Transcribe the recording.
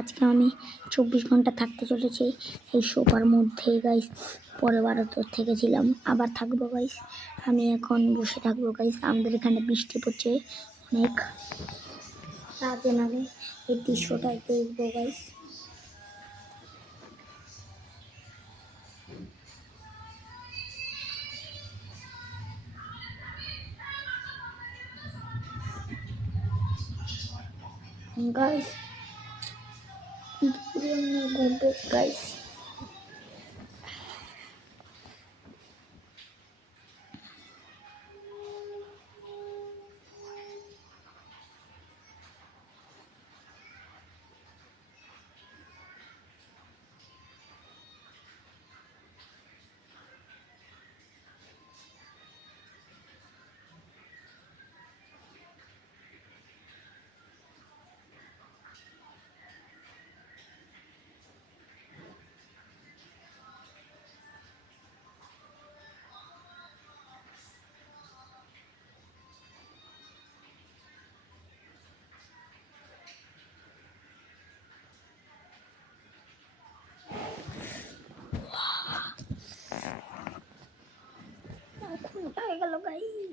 আজকে আমি 24 ঘন্টা থাকতে চলেছি এই সোফার মধ্যে গাইস। পরে 12 থেকেছিলাম, আবার থাকবো গাইস। আমি এখন বসে থাকবো গাইস। আমাদের এখানে বৃষ্টি পড়ছে অনেক। রাতে নামে এই দৃশ্যটাই দেখবো guys. Guys, guys. Hello guys.